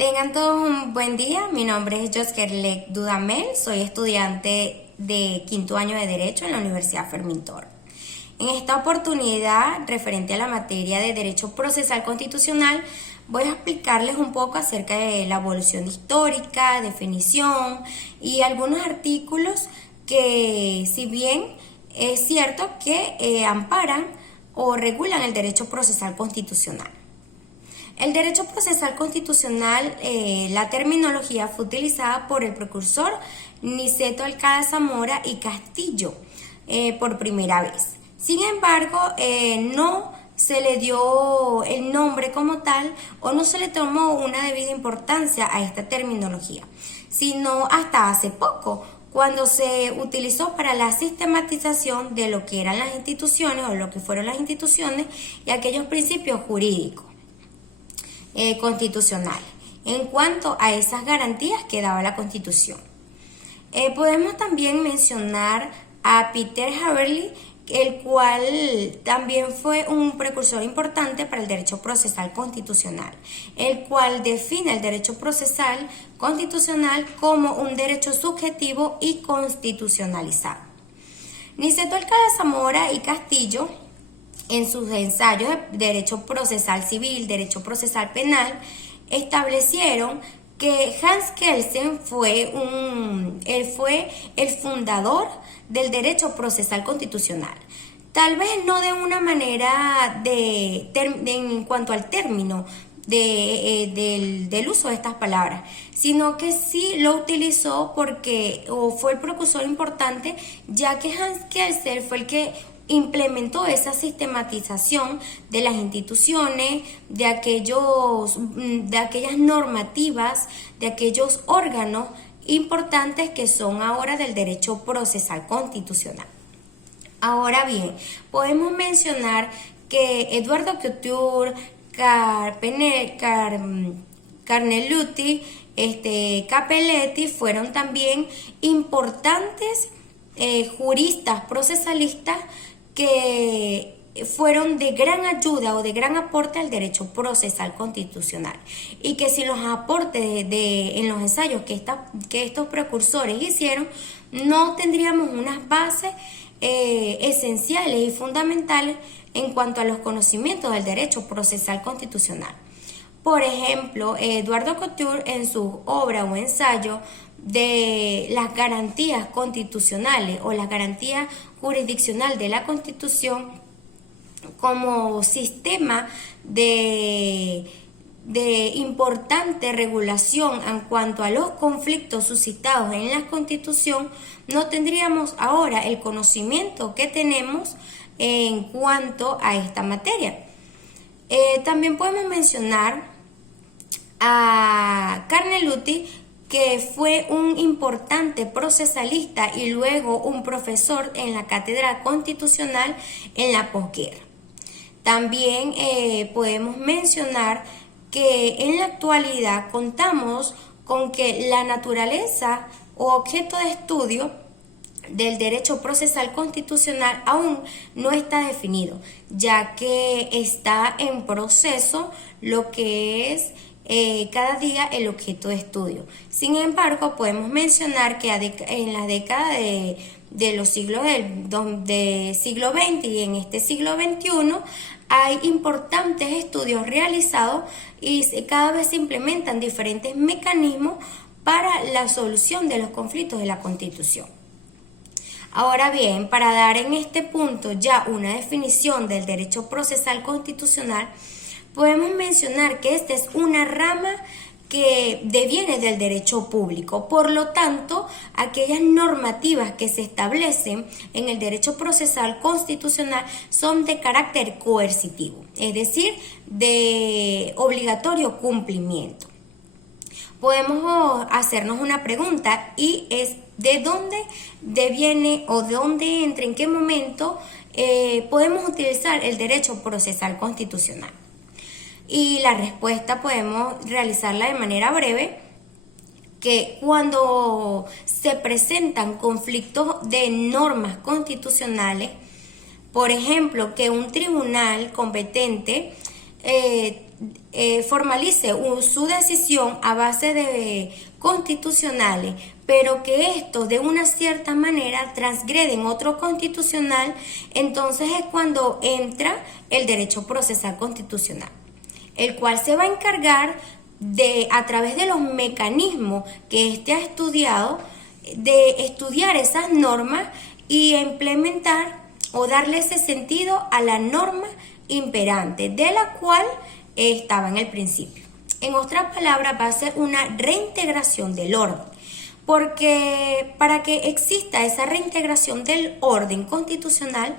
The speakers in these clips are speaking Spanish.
Tengan todos un buen día. Mi nombre es Josquerlec Dudamel. Soy estudiante de quinto año de Derecho en la Universidad Fermín Toro. En esta oportunidad, referente a la materia de Derecho Procesal Constitucional, voy a explicarles un poco acerca de la evolución histórica, definición y algunos artículos que, si bien es cierto que amparan o regulan el derecho procesal constitucional. El derecho procesal constitucional, la terminología fue utilizada por el precursor Niceto Alcalá Zamora y Castillo por primera vez. Sin embargo, no se le dio el nombre como tal o no se le tomó una debida importancia a esta terminología, sino hasta hace poco, cuando se utilizó para la sistematización de lo que eran las instituciones o lo que fueron las instituciones y aquellos principios jurídicos constitucionales en cuanto a esas garantías que daba la Constitución. Podemos también mencionar a Peter Haberly, el cual también fue un precursor importante para el derecho procesal constitucional, el cual define el derecho procesal constitucional como un derecho subjetivo y constitucionalizado. Niceto Alcalá Zamora y Castillo, en sus ensayos de derecho procesal civil, derecho procesal penal, establecieron que Hans Kelsen fue el fundador del derecho procesal constitucional. Tal vez no de una manera en cuanto al término del uso de estas palabras, sino que sí lo utilizó porque fue el precursor importante, ya que Hans Kelsen fue el que implementó esa sistematización de las instituciones, de aquellas normativas, de aquellos órganos importantes que son ahora del derecho procesal constitucional. Ahora bien, podemos mencionar que Eduardo Couture, Carneluti, Capelletti fueron también importantes juristas procesalistas que fueron de gran ayuda o de gran aporte al derecho procesal constitucional, y que sin los aportes en los ensayos que estos precursores hicieron, no tendríamos unas bases esenciales y fundamentales en cuanto a los conocimientos del derecho procesal constitucional. Por ejemplo, Eduardo Couture, en su obra o ensayo de las garantías constitucionales o las garantías jurisdiccionales de la Constitución como sistema de importante regulación en cuanto a los conflictos suscitados en la Constitución, no tendríamos ahora el conocimiento que tenemos en cuanto a esta materia. También podemos mencionar a Carneluti, que fue un importante procesalista y luego un profesor en la Cátedra Constitucional en la posguerra. También podemos mencionar que en la actualidad contamos con que la naturaleza o objeto de estudio del derecho procesal constitucional aún no está definido, ya que está en proceso lo que es cada día el objeto de estudio. Sin embargo, podemos mencionar que en la década de los siglos del siglo XX y en este siglo XXI hay importantes estudios realizados y cada vez se implementan diferentes mecanismos para la solución de los conflictos de la Constitución. Ahora bien, para dar en este punto ya una definición del derecho procesal constitucional, podemos mencionar que esta es una rama que deviene del derecho público. Por lo tanto, aquellas normativas que se establecen en el derecho procesal constitucional son de carácter coercitivo, es decir, de obligatorio cumplimiento. Podemos hacernos una pregunta, y es: ¿de dónde deviene o de dónde entra, en qué momento podemos utilizar el derecho procesal constitucional? Y la respuesta podemos realizarla de manera breve, que cuando se presentan conflictos de normas constitucionales, por ejemplo, que un tribunal competente formalice su decisión a base de constitucionales, pero que esto de una cierta manera transgreden otro constitucional, entonces es cuando entra el derecho procesal constitucional, el cual se va a encargar de, a través de los mecanismos que éste ha estudiado, de estudiar esas normas y implementar o darle ese sentido a la norma imperante, de la cual estaba en el principio. En otras palabras, va a ser una reintegración del orden, porque para que exista esa reintegración del orden constitucional,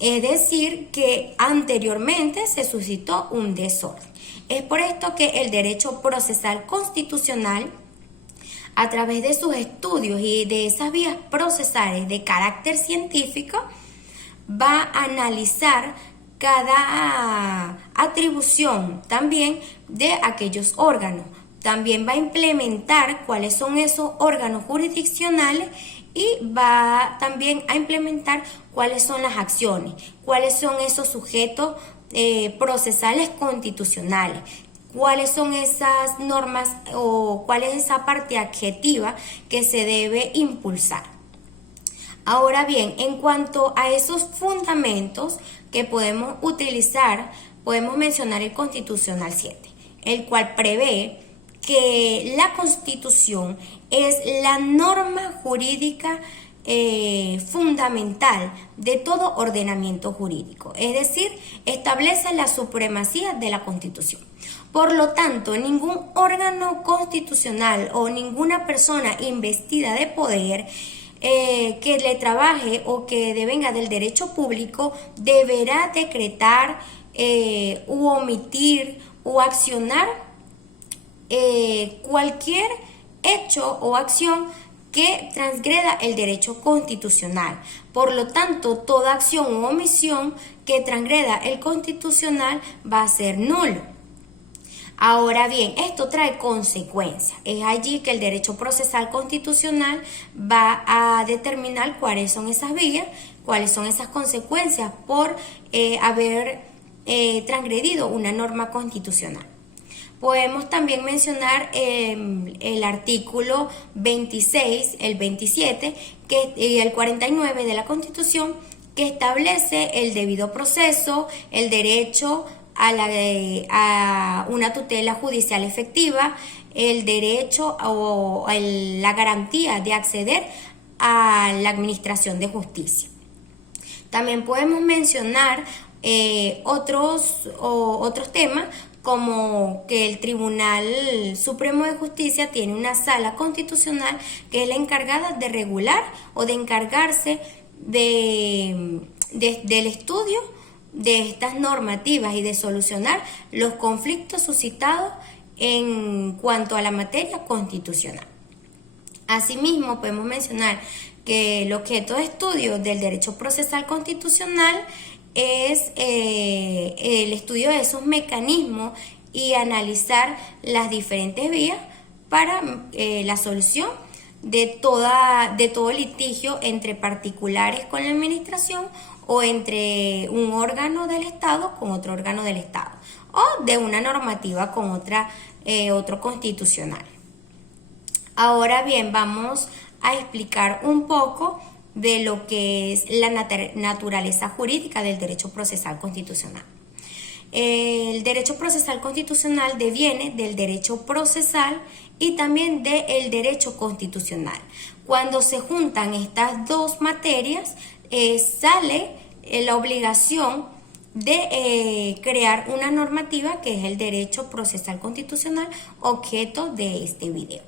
es decir, que anteriormente se suscitó un desorden. Es por esto que el derecho procesal constitucional, a través de sus estudios y de esas vías procesales de carácter científico, va a analizar cada atribución también de aquellos órganos. También va a implementar cuáles son esos órganos jurisdiccionales y va también a implementar cuáles son las acciones, cuáles son esos sujetos procesales constitucionales, cuáles son esas normas o cuál es esa parte adjetiva que se debe impulsar. Ahora bien, en cuanto a esos fundamentos que podemos utilizar, podemos mencionar el Constitucional 7, el cual prevé que la Constitución es la norma jurídica fundamental de todo ordenamiento jurídico, es decir, establece la supremacía de la Constitución. Por lo tanto, ningún órgano constitucional o ninguna persona investida de poder que le trabaje o que devenga del derecho público deberá decretar u omitir o accionar cualquier hecho o acción que transgreda el derecho constitucional. Por lo tanto, toda acción u omisión que transgreda el constitucional va a ser nulo. Ahora bien, esto trae consecuencias. Es allí que el derecho procesal constitucional va a determinar cuáles son esas vías, cuáles son esas consecuencias por haber transgredido una norma constitucional. Podemos también mencionar el artículo 26, el 27 y el 49 de la Constitución, que establece el debido proceso, el derecho a una tutela judicial efectiva, el derecho o la garantía de acceder a la administración de justicia. También podemos mencionar otros temas, como que el Tribunal Supremo de Justicia tiene una sala constitucional que es la encargada de regular o de encargarse del estudio de estas normativas y de solucionar los conflictos suscitados en cuanto a la materia constitucional. Asimismo, podemos mencionar que el objeto de estudio del derecho procesal constitucional es el estudio de esos mecanismos y analizar las diferentes vías para la solución de todo litigio entre particulares con la administración o entre un órgano del Estado con otro órgano del Estado o de una normativa con otro constitucional. Ahora bien, vamos a explicar un poco de lo que es la naturaleza jurídica del derecho procesal constitucional. El derecho procesal constitucional deviene del derecho procesal y también del derecho constitucional. Cuando se juntan estas dos materias, sale la obligación de crear una normativa que es el derecho procesal constitucional, objeto de este video.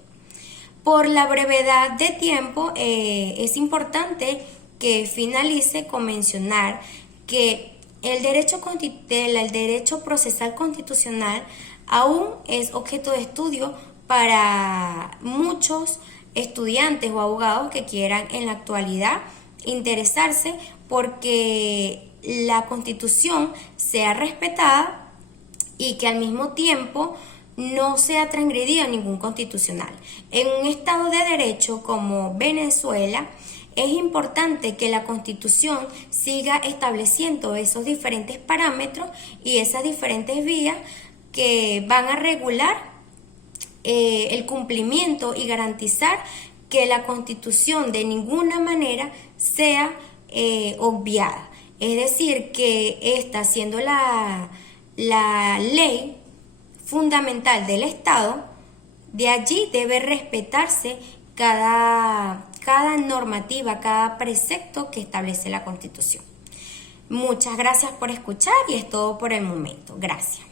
Por la brevedad de tiempo, es importante que finalice con mencionar que el derecho procesal constitucional aún es objeto de estudio para muchos estudiantes o abogados que quieran en la actualidad interesarse porque la Constitución sea respetada y que al mismo tiempo no sea transgredida ningún constitucional. En un Estado de Derecho como Venezuela, es importante que la Constitución siga estableciendo esos diferentes parámetros y esas diferentes vías que van a regular el cumplimiento y garantizar que la Constitución de ninguna manera sea obviada. Es decir, que esta, siendo la ley fundamental del Estado, de allí debe respetarse cada normativa, cada precepto que establece la Constitución. Muchas gracias por escuchar y es todo por el momento. Gracias.